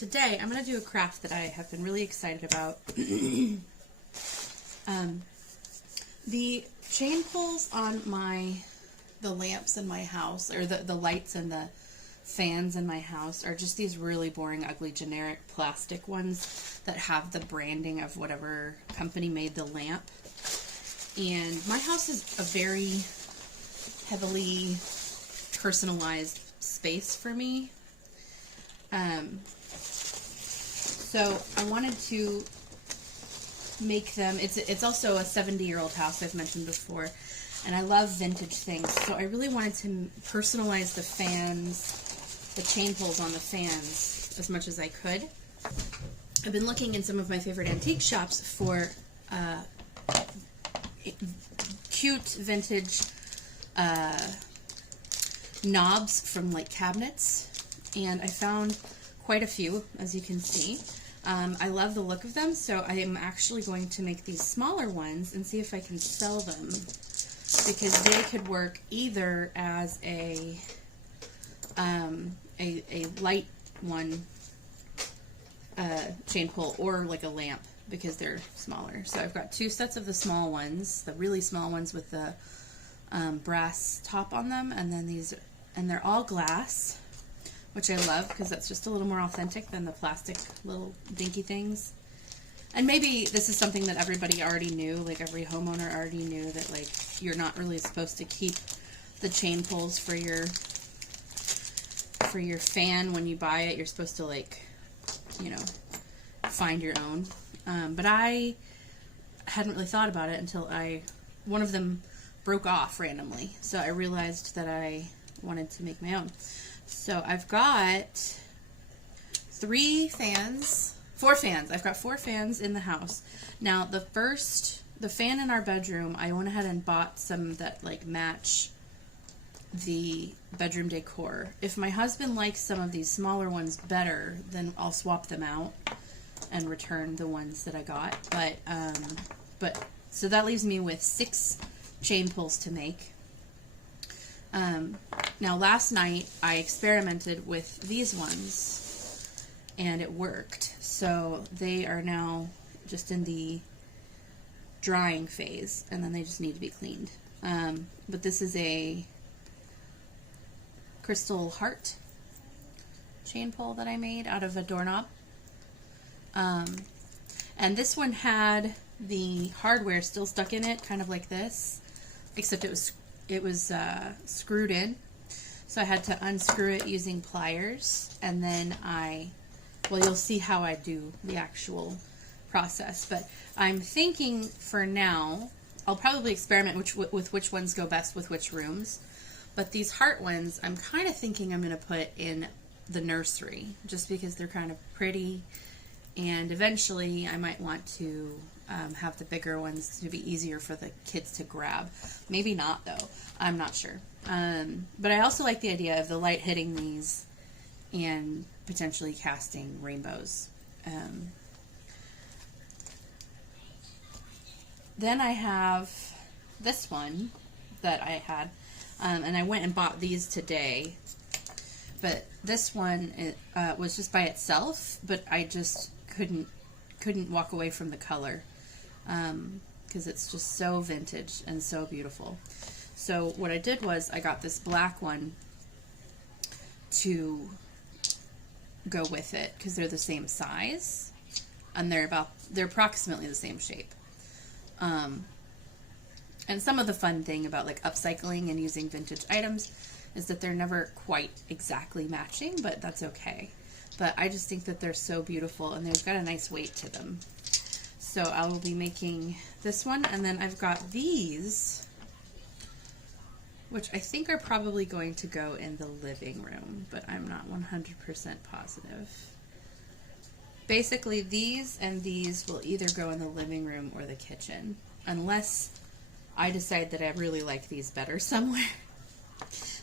today I'm going to do a craft that I have been really excited about. The chain pulls on the lamps in my house, or the lights and the fans in my house, are just these really boring, ugly, generic plastic ones that have the branding of whatever company made the lamp. And my house is a very heavily personalized space for me. So I wanted to make them. It's also a 70-year-old house, I've mentioned before, and I love vintage things. So I really wanted to personalize the fans, the chain pulls on the fans, as much as I could. I've been looking in some of my favorite antique shops for cute vintage knobs from like cabinets, and I found quite a few, as you can see. I love the look of them, so I am actually going to make these smaller ones and see if I can sell them, because they could work either as a light one chain pull or like a lamp, because they're smaller. So I've got two sets of the small ones, the really small ones with the brass top on them, and then these, and they're all glass, which I love because that's just a little more authentic than the plastic little dinky things. And maybe this is something that everybody already knew, like every homeowner already knew, that like you're not really supposed to keep the chain pulls for your fan when you buy it. You're supposed to, like, you know, find your own. But I hadn't really thought about it until one of them broke off randomly. So I realized that I wanted to make my own. So I've got 4 fans. I've got 4 fans in the house. Now the fan in our bedroom, I went ahead and bought some that like match the bedroom decor. If my husband likes some of these smaller ones better, then I'll swap them out and return the ones that I got. But so that leaves me with 6 chain pulls to make. Now last night I experimented with these ones and it worked. So they are now just in the drying phase, and then they just need to be cleaned. But this is a crystal heart chain pull that I made out of a doorknob. And this one had the hardware still stuck in it, kind of like this, except it was screwed in. So I had to unscrew it using pliers, and then well, you'll see how I do the actual process. But I'm thinking for now, I'll probably experiment with which ones go best with which rooms. But these heart ones, I'm kind of thinking I'm going to put in the nursery, just because they're kind of pretty, and eventually I might want to have the bigger ones to be easier for the kids to grab. Maybe not, though. I'm not sure. But I also like the idea of the light hitting these and potentially casting rainbows. Then I have this one that I had, and I went and bought these today. But this one was just by itself, but I just couldn't walk away from the color, because it's just so vintage and so beautiful. So what I did was I got this black one to go with it, because they're the same size and they're approximately the same shape. And some of the fun thing about like upcycling and using vintage items is that they're never quite exactly matching, but that's okay. But I just think that they're so beautiful and they've got a nice weight to them. So I will be making this one, and then I've got these, which I think are probably going to go in the living room, but I'm not 100% positive. Basically, these and these will either go in the living room or the kitchen, unless I decide that I really like these better somewhere.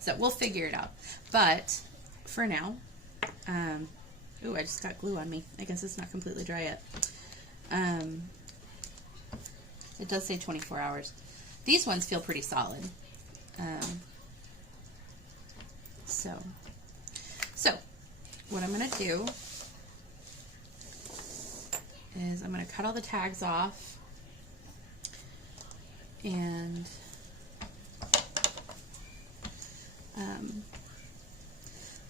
So we'll figure it out. But for now, ooh, I just got glue on me. I guess it's not completely dry yet. It does say 24 hours. These ones feel pretty solid. So what I'm going to do is I'm going to cut all the tags off, and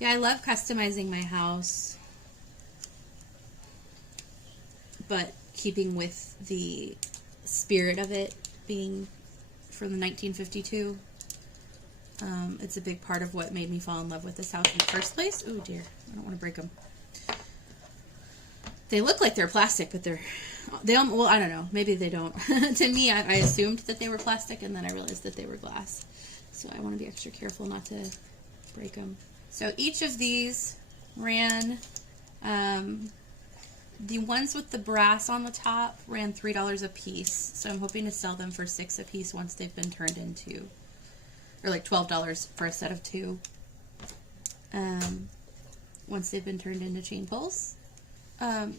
yeah, I love customizing my house, but keeping with the spirit of it being from the 1952. It's a big part of what made me fall in love with this house in the first place. Oh dear, I don't want to break them. They look like they're plastic, but well, I don't know, maybe they don't. To me, I assumed that they were plastic, and then I realized that they were glass. So I want to be extra careful not to break them. So each of these ran, the ones with the brass on the top ran $3 a piece. So I'm hoping to sell them for $6 a piece once they've been turned into, or like $12 for a set of 2. Once they've been turned into chain pulls.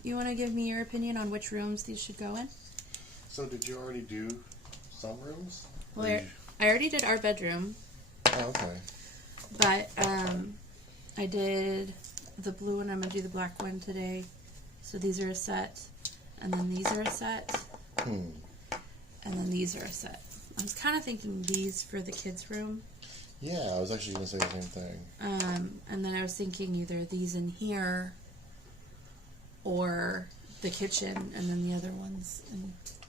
You want to give me your opinion on which rooms these should go in? So did you already do some rooms? Well, I already did our bedroom. Oh, okay. But I did the blue one. I'm going to do the black one today. So these are a set. And then these are a set. And then these are a set. I was kind of thinking these for the kids' room. Yeah, I was actually going to say the same thing. And then I was thinking either these in here or the kitchen, and then the other ones.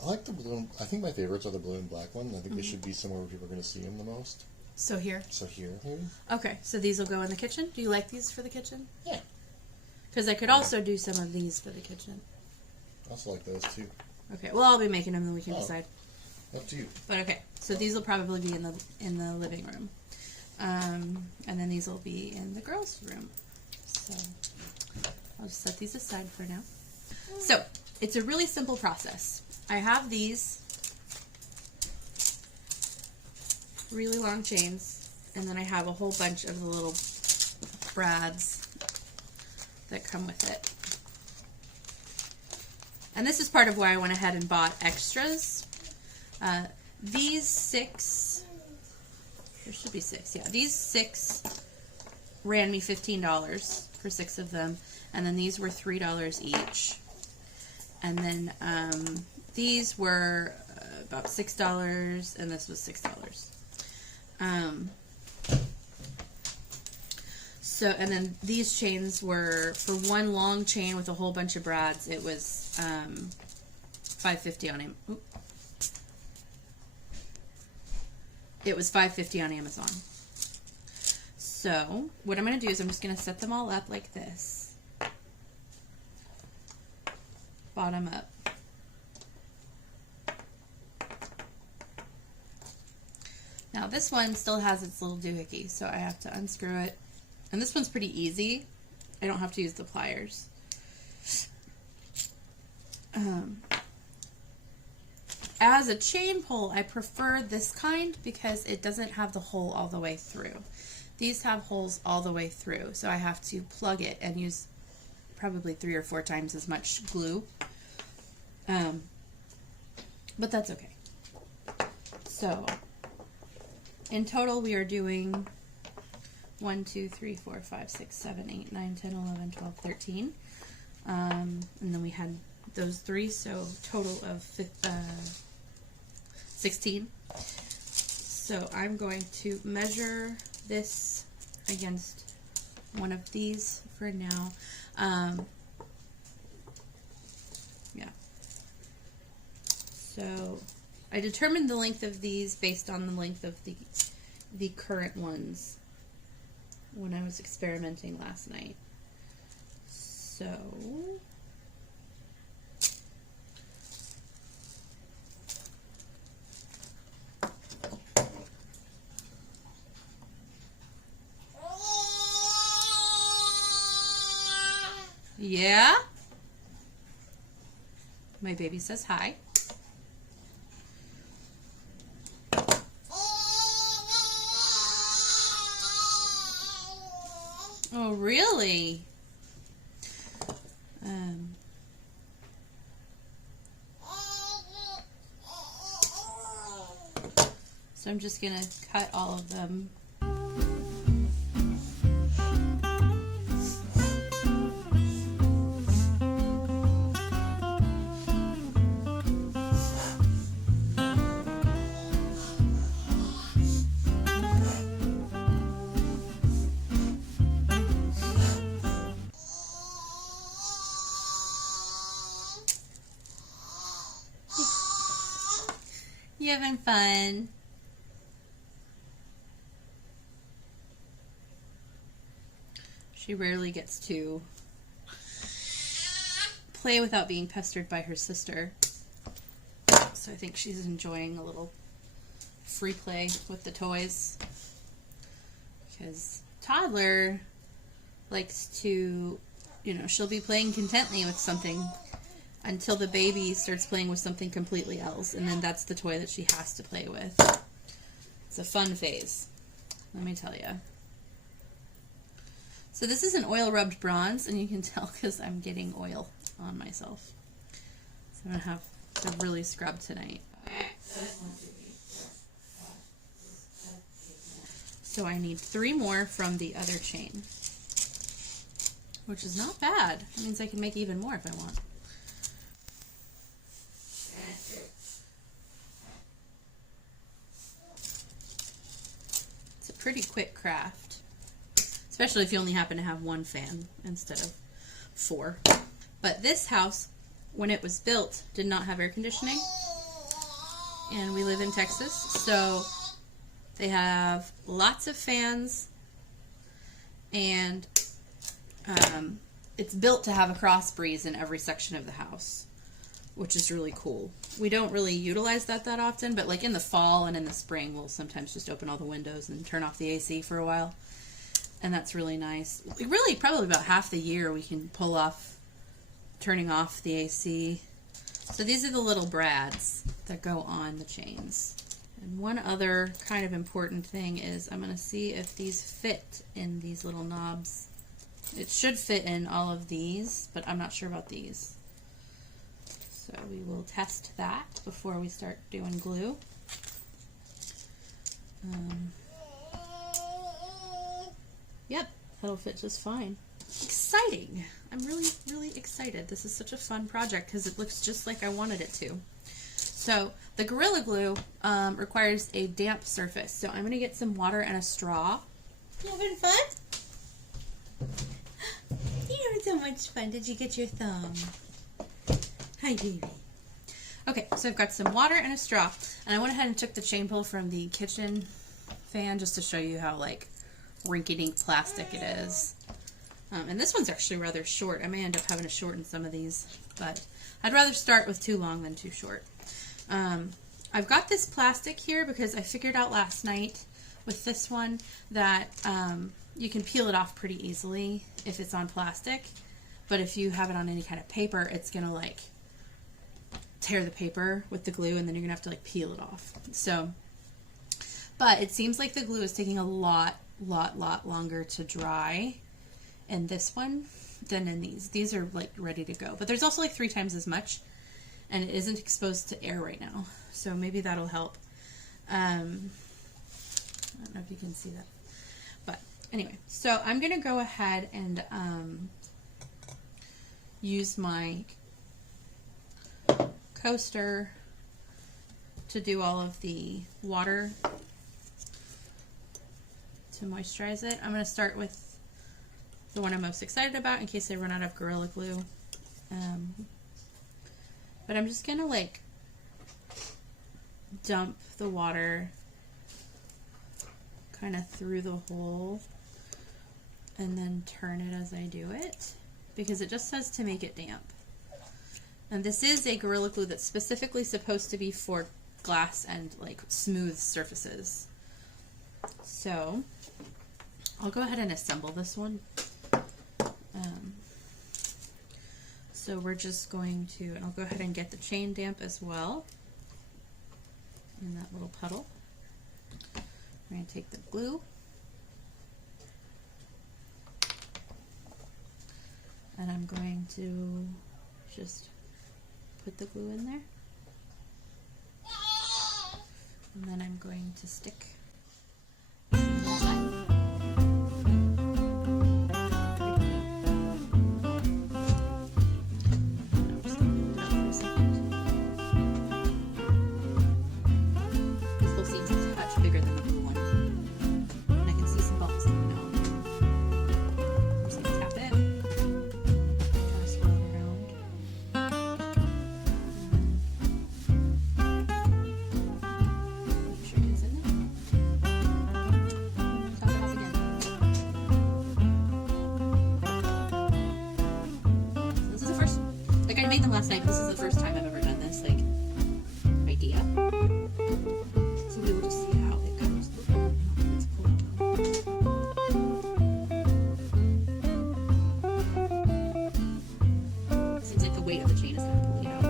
I like the blue. I think my favorites are the blue and black one. I think they should be somewhere where people are going to see them the most. So here? So here, maybe? Okay, so these will go in the kitchen. Do you like these for the kitchen? Yeah. Because I could also do some of these for the kitchen. I also like those too. Okay, well, I'll be making them, then we can decide. Up to you. But okay, so these will probably be in the living room. And then these will be in the girls' room. So I'll just set these aside for now. So it's a really simple process. I have these really long chains, and then I have a whole bunch of the little brads that come with it. And this is part of why I went ahead and bought extras. These 6, there should be 6, yeah. These 6 ran me $15 for 6 of them, and then these were $3 each. And then these were about $6, and this was $6. So, and then these chains were, for one long chain with a whole bunch of brads, it was $5.50 on Amazon. It was $5.50 on Amazon. So, what I'm going to do is I'm just going to set them all up like this. Bottom up. Now this one still has its little doohickey, so I have to unscrew it. And this one's pretty easy. I don't have to use the pliers. As a chain pull, I prefer this kind because it doesn't have the hole all the way through. These have holes all the way through, so I have to plug it and use probably 3 or 4 times as much glue. But that's okay. So, in total, we are doing 1, 2, 3, 4, 5, 6, 7, 8, 9, 10, 11, 12, 13. And then we had those 3, so total of 16. So I'm going to measure this against one of these for now. Yeah. So I determined the length of these based on the length of the current ones when I was experimenting last night. So yeah, my baby says hi. Oh, really? So I'm just gonna cut all of them. You having fun? She rarely gets to play without being pestered by her sister. So I think she's enjoying a little free play with the toys. Because toddler likes to, you know, she'll be playing contently with something until the baby starts playing with something completely else. And then that's the toy that she has to play with. It's a fun phase, let me tell you. So this is an oil rubbed bronze, and you can tell because I'm getting oil on myself. So I'm going to have to really scrub tonight. So I need 3 more from the other chain, which is not bad. That means I can make even more if I want. It's a pretty quick craft. Especially if you only happen to have 1 fan instead of 4. But this house, when it was built, did not have air conditioning. And we live in Texas, so they have lots of fans. And it's built to have a cross breeze in every section of the house, which is really cool. We don't really utilize that often, but like in the fall and in the spring, we'll sometimes just open all the windows and turn off the AC for a while. And that's really nice. Really, probably about half the year we can pull off turning off the AC. So these are the little brads that go on the chains. And one other kind of important thing is I'm going to see if these fit in these little knobs. It should fit in all of these, but I'm not sure about these. So we will test that before we start doing glue. Yep, that'll fit just fine. Exciting! I'm really, really excited. This is such a fun project because it looks just like I wanted it to. So the Gorilla Glue requires a damp surface. So I'm going to get some water and a straw. You having fun? You're having so much fun. Did you get your thumb? Hi, baby. Okay, so I've got some water and a straw. And I went ahead and took the chain pull from the kitchen fan just to show you how, like, rinky-dink plastic it is. And this one's actually rather short. I may end up having to shorten some of these, but I'd rather start with too long than too short. I've got this plastic here because I figured out last night with this one that you can peel it off pretty easily if it's on plastic, but if you have it on any kind of paper, it's gonna like tear the paper with the glue, and then you're gonna have to like peel it off. So, but it seems like the glue is taking a lot longer to dry in this one than in these. These are like ready to go, but there's also like 3 times as much, and it isn't exposed to air right now, so maybe that'll help. I don't know if you can see that, but anyway, so I'm gonna go ahead and use my coaster to do all of the water to moisturize it. I'm going to start with the one I'm most excited about in case I run out of Gorilla Glue. But I'm just going to like dump the water kind of through the hole and then turn it as I do it, because it just says to make it damp. And this is a Gorilla Glue that's specifically supposed to be for glass and like smooth surfaces. So I'll go ahead and assemble this one. So we're just going to, and I'll go ahead and get the chain damp as well in that little puddle. We're going to take the glue and I'm going to just put the glue in there, and then I'm going to stick. made them last night. This is the first time I've ever done this, like, idea. So we will just see how it goes. Let's pull it out. Seems like the weight of the chain is going to pull it out.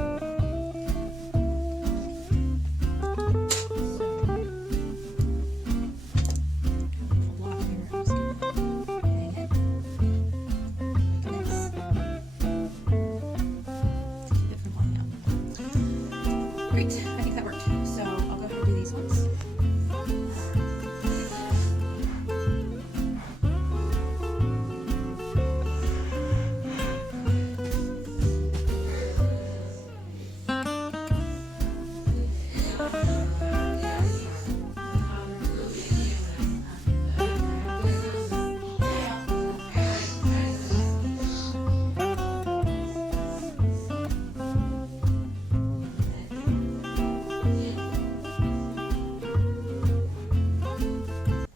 Great, I think that worked. So I'll go ahead and do these ones.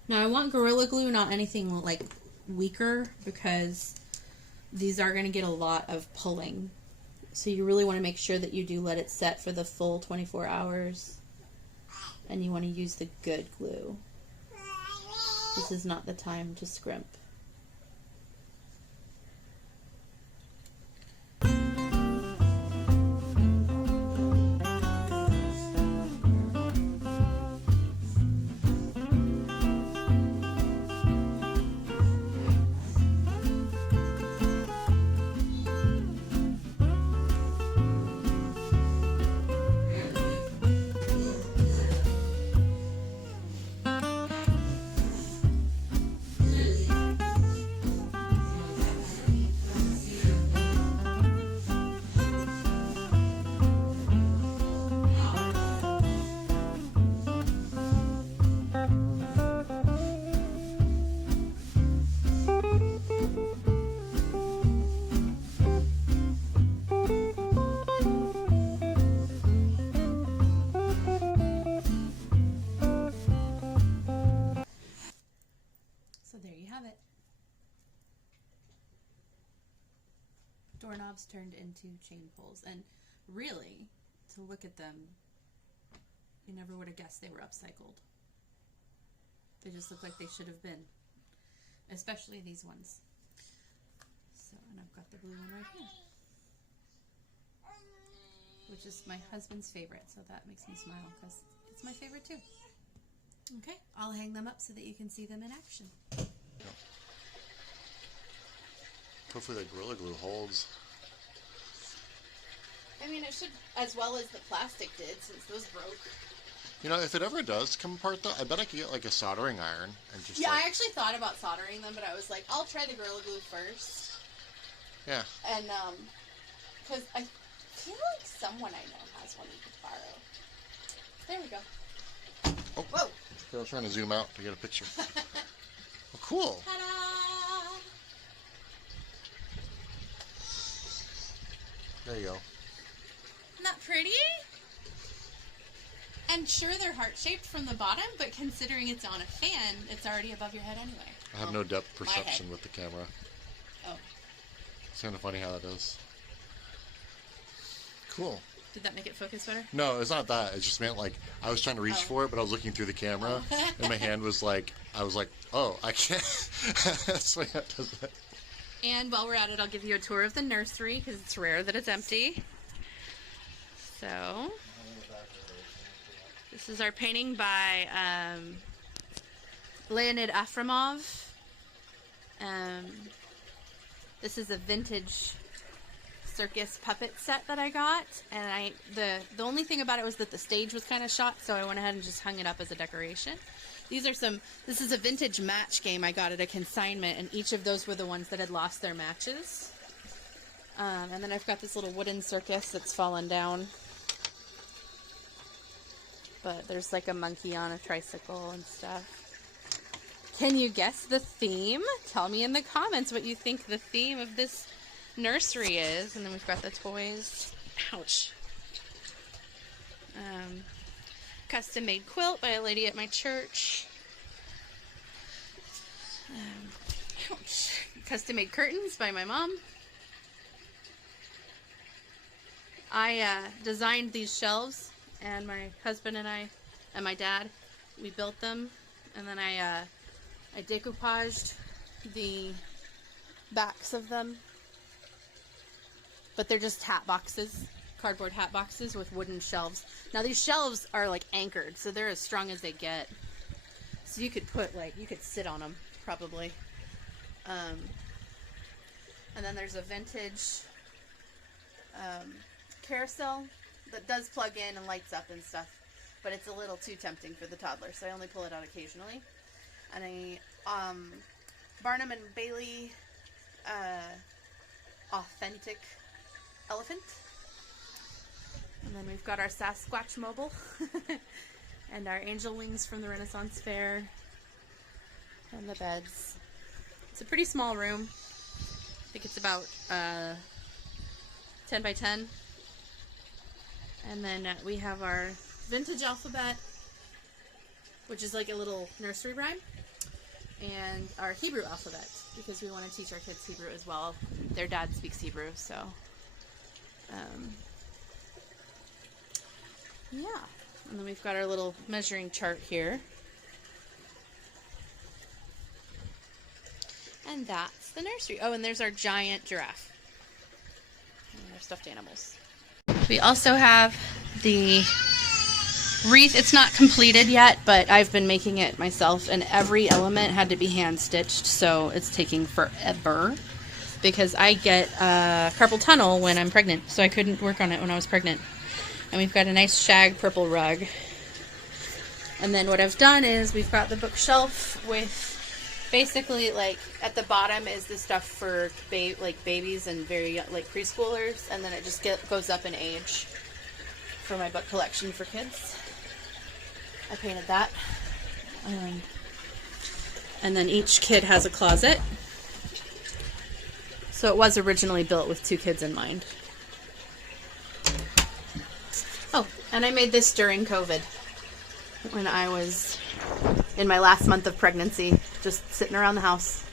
Now I want Gorilla Glue, not anything like weaker, because these are going to get a lot of pulling. So you really want to make sure that you do let it set for the full 24 hours. And you want to use the good glue. This is not the time to scrimp. So there you have it. Doorknobs turned into chain pulls. And really, to look at them, you never would have guessed they were upcycled. They just look like they should have been. Especially these ones. So, and I've got the blue one right here. Which is my husband's favorite, so that makes me smile because it's my favorite too. Okay, I'll hang them up so that you can see them in action. Yeah. Hopefully the Gorilla Glue holds. I mean, it should, as well as the plastic did, since those broke. You know, if it ever does come apart, though, I bet I could get like a soldering iron and just. Yeah, like... I actually thought about soldering them, but I was like, I'll try the Gorilla Glue first. Yeah. And because I feel like someone I know has one we could borrow. There we go. Oh. Whoa. Okay, I was trying to zoom out to get a picture. Oh, cool. Ta-da! There you go. Not pretty? And sure, they're heart-shaped from the bottom, but considering it's on a fan, it's already above your head anyway. I have no depth perception with the camera. Oh. It's kind of funny how that is. Cool. Did that make it focus better? No, it's not that. It just meant like I was trying to reach for it, but I was looking through the camera, and my hand was like, I was like, oh, I can't. That's why it does that. And while we're at it, I'll give you a tour of the nursery because it's rare that it's empty. So, this is our painting by Leonid Afremov. This is a vintage circus puppet set that I got, and the only thing about it was that the stage was kind of shot, so I went ahead and just hung it up as a decoration. These are this is a vintage match game I got at a consignment, and each of those were the ones that had lost their matches. And then I've got this little wooden circus that's fallen down. But there's like a monkey on a tricycle and stuff. Can you guess the theme? Tell me in the comments what you think the theme of this nursery is. And then we've got the toys. Ouch. Custom made quilt by a lady at my church. Ouch. Custom made curtains by my mom. I designed these shelves, and my husband and I, and my dad, we built them, and then I decoupaged the backs of them. But they're just hat boxes, cardboard hat boxes with wooden shelves. Now these shelves are like anchored, so they're as strong as they get. So you could put you could sit on them probably. And then there's a vintage carousel that does plug in and lights up and stuff, but it's a little too tempting for the toddler, so I only pull it out occasionally. And a Barnum and Bailey authentic elephant. And then we've got our Sasquatch mobile and our angel wings from the Renaissance Fair and the beds. It's a pretty small room. I think it's about 10 by 10. And then we have our vintage alphabet, which is like a little nursery rhyme, and our Hebrew alphabet, because we want to teach our kids Hebrew as well. Their dad speaks Hebrew, so yeah. And then we've got our little measuring chart here. And that's the nursery. Oh, and there's our giant giraffe. And our stuffed animals. We also have the wreath. It's not completed yet, but I've been making it myself, and every element had to be hand stitched, so it's taking forever because I get carpal tunnel when I'm pregnant, so I couldn't work on it when I was pregnant. And we've got a nice shag purple rug. And then what I've done is we've got the bookshelf with basically, at the bottom is the stuff for babies and very preschoolers, and then it just goes up in age for my book collection for kids. I painted that. And then each kid has a closet. So it was originally built with 2 kids in mind. Oh, and I made this during COVID, when I was in my last month of pregnancy, just sitting around the house.